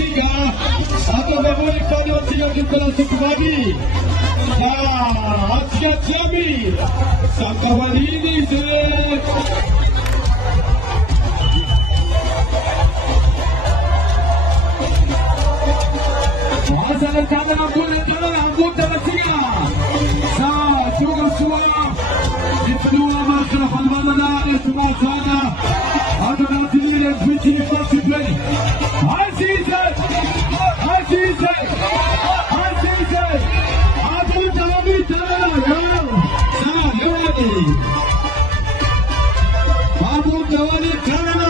Chiga atau memori pada Chiga kita langsung lagi. Chiga Jami Sangkawan ini masalah kami anggota Chiga. Juga suara di kedua masa Falmana itu masanya ada nanti yang switching first play. Aziz Abu Dhabi Tanah Abu Dhabi Tanah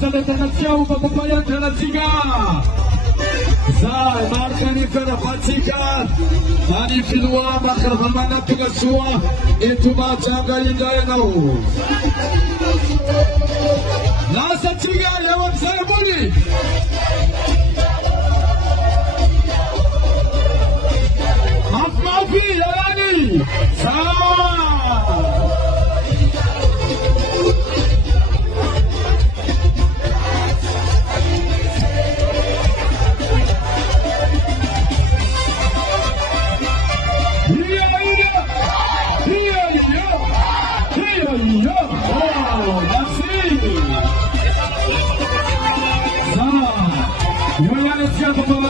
Asal jauh berbayar dalam Chiga. Zai marca ni kena pacikan. Tadi kedua marca Falmana dengan suah itu macam gaya gaya nau. Nasa Chiga yang saya bunyi. Maafi yani. Salah.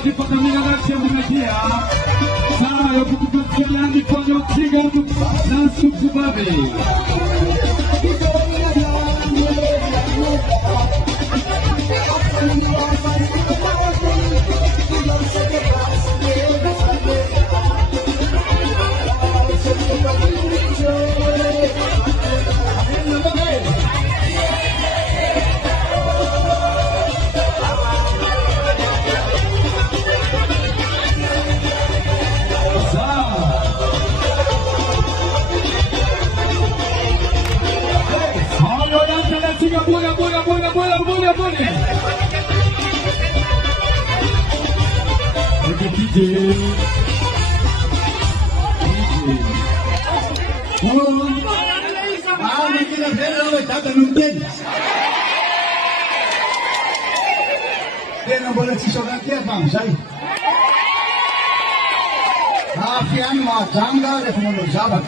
Di pertandingan aksi yang berhadiah Sarah yang bertugas yang dipanggil Chiga untuk langsung sebagai boleh. DJ. Ini kita bela tak nonton. Dia nak boleh sesuatu kia bang saya. Afian macam dah lepas jabat.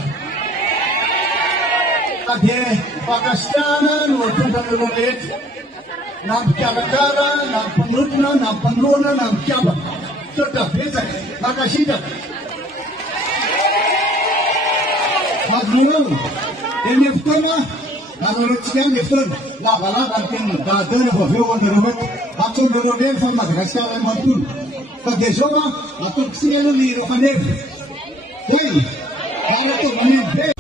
Ada Pakistan waktu dulu it. Nam Kalangara, nam Panrutna, nam Panrona, nam Java. Sudah, bisa. Makasih dah. Madrul, ini pertama. Kalau rencana nifran, lama mungkin dah ada beberapa orang macam orang sama dengan orang mantul. Kegesoma, atau siapa ni orang ni? Hei, kalau tu mana?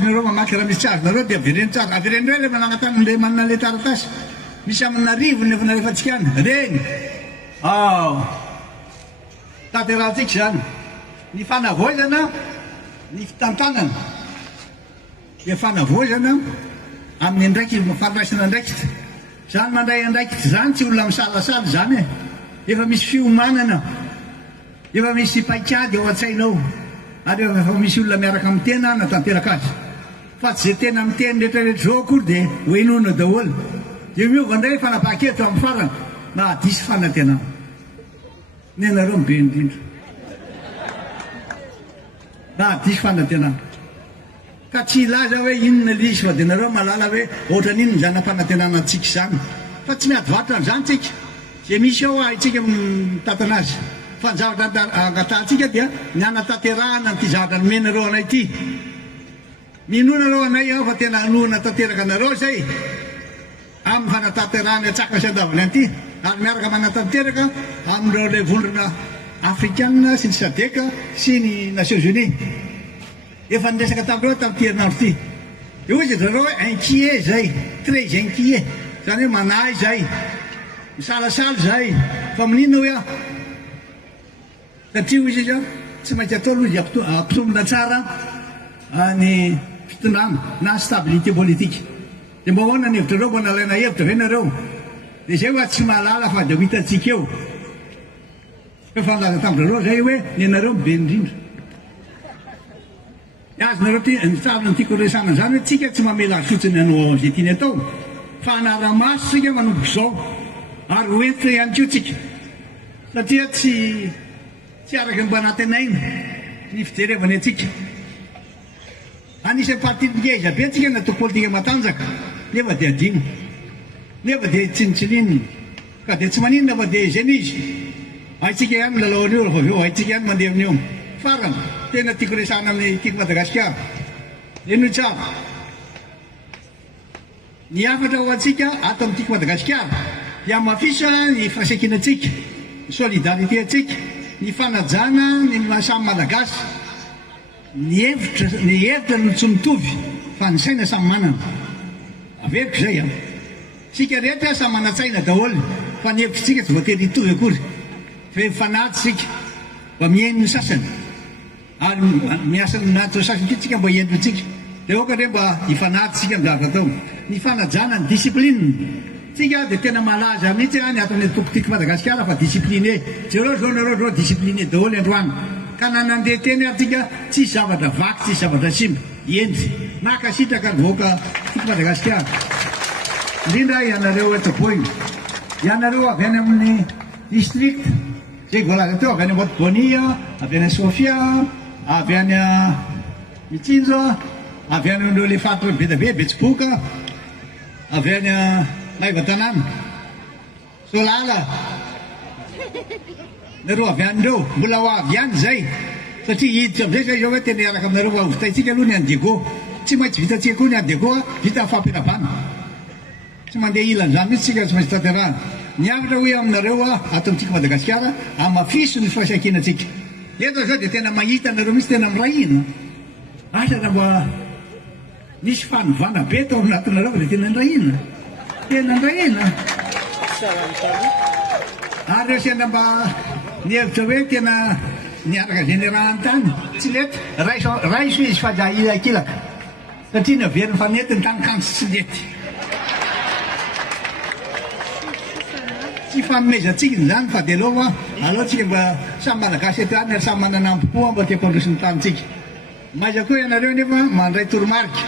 azonareo mamaky raha misy tsy azonareo dia avereny tsara avereny reo ilay manangatany ilay manana ilay taratasy misy amina rivony efa narefatsika any reny tanterahantsika zany ny fanavoazana ny fitantanana dia fanavoazana amin'ny andraiky fandraisana andraikitra zany mandray andraikitra zany tsy olona misalasala zany e efa misy fiomanana efa misy paikady ao an-tsainao ary efa misy olona miaraka amin'ny tena natanteraka azy fa tsy zay tena amin'ny teny rehetrarehetra zao akory dia hoenona daholo dia miova indray fanapaha-kevitra amin'ny farana mahadisy fanantenana ny anareo mibe indrindra mahadisy fanantenana ka tsy ilaza hoe inona lisy fa dia nareo malala hoe ohatra n'inona zany nampanantenana antsika zany fa tsy miady vatra n'izany tsika zay misy ao ahitsika mitantana azy fa ny zavatra angatantsika dia ny anatanterahana nyty zavatra nomenareo anay ity minonareo anay aho fa tena anohana tanteraka anareo zay amin'ny fanatanterahana atsaka sy andavana ity ary miaraka manatanteraka amin'ireo ilay vondrona afrikanina sy ny sadeka sy ny Nations Unies efa niresaka tamin'ireo tamin'ity herinandro ity dia ozy zareo hoe inquiet zay très inquiet zany hoe manahy zay misalasala zay fa minina hoe satria izy izy tsy maintsy atao aloha izy ampitomina tsara ny fitondrana na stabilité politique dia mba hoana ny hevitra reo mba nalaina hevitra ve nareo dia zay hoe tsy mahalala fa dia ho hitantsika eo fa nilaza tamin'ireo zay hoe ny anareo mibe indrindra azonareo ty nitsarana nytiako resana zany hoe tsika tsy mamela azy fotsiny anao zay tiany atao fa anara-maso tsika manomboka izao ary hoentitra ihany koa tsika satria tsy araka mba natenaina ny fijerevany atsika anisan'ny parti ngeza be tsika natao politika matanjaka nefa dia adino nefa dia tsinitsinina ka dia tsy maninona fa dia zay izy haitsika ihany lalao an'io rehefa avy eo haitsika ihany mandeha amin'io farana tena tiako resana amin'ny tiako Madagasikara eno tsara ny afatra ho antsika ato amin'ny tiako Madagasikara dia mafisa ny fahasakinantsika ny solidarité atsika ny fanajana ny samy malagasy ny hevitra no tsy mitovy fa ny saina samy manana averiko zay sika rehetra samy mana-tsaina daholo fa ny hevitritsika tsy voatery hitovy akory fa mifanaty sika mba mihaino ny sasany ary miasa nato sasany tsika mba hiendro tsika dia oka re mba hifanaty sika amin'ny zavatra atao ny fanajana ny discipline tsika dia tena malaza mihitsy ny ato amin'ny tokotiko Madagasikara fa discipliné jereo zao nareo zao discipliné daholo androany ka nanandeha teny ary tsika tsisy zavatra vaky tsisy zavatra simba endry nakasitraka ny voaka tiko Madagasikara indrindra ianareo etoboigny ianareo avy any amin'ny district zay voalaza teo avy any Motobonia avy any Sofia avy any Mitsinjo avy any amin'ireo le faritra be da be Betsiboka avy any Maivatanana Solala nareo avy an'ireo mbola ho avy any zay satria hiditra amizay zay zao hoe tena hiaraka aminareo fa vitaitsika aloha ny Andego tsy maintsy vitatsika koa ny Andego vita fampiarabana tsy mandeha ilan'izany mihitsy tsika tsy maintsy tanterahana ny afatra hoe aminareo ato amintsika Madagasikara amafiso ny fahasakinantsika eto zao dia tena mahita anareo misy tena mirahina asana mba nisy fanovana be tao anatinareo fa dia tena nirahina ary reo sena mba ny hevitra hoe tena niaraka général tany tsy lety raiso izy fa da ilakilaka satria ny averiny fanetiny tanykanjo tsy lety tsy fanomezantsika zany fa dia aleo tsika mba samy malagasy eto any ary samy manana ampopoa mba tiampandrosin'ny tanitsika maiza koa ianareo nefa mandray toromarika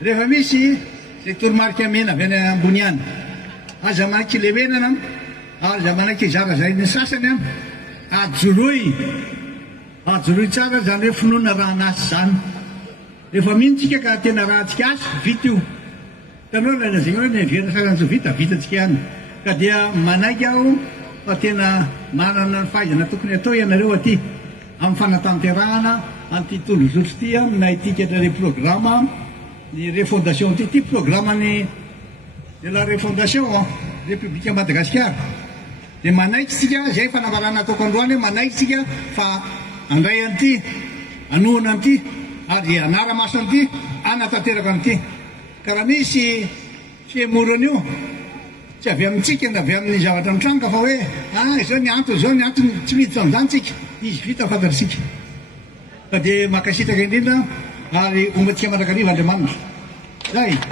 rehefa misy zay toromarika mena avy any ambony any aza manaiky le menana aza manaiky zarazay ny sasany ajoroy tsara zany hoe finoana raha anasy zany rehefa mihintsika ka tena raha antsika asy vita io tanao lazay hoe ny verina sasany tsy vitatsika ihany ka dia manaiky aho fa tena manana ny fahaizana tokony atao ianareo aty amin'ny fanatanterahana anty tondrozotro ty na itikatra le programme ny refondation ty programme ny de la refondation république Madagasikara dia manaiky tsika zay fanavarana ataoko androany hoe manaiky tsika fa andray an'ity anohana an'ity ary anara-maso an'ity hanatanteraka an'ity ka raha misy fiemorana io tsy avy amintsika na avy amin'ny zavatra mitranga fa hoe izao ny antony tsy miditra amin'izany tsika izy vita fantatritsika fa dia makasitraka indrindra ary omatsika mandrakariva Andriamanitra zay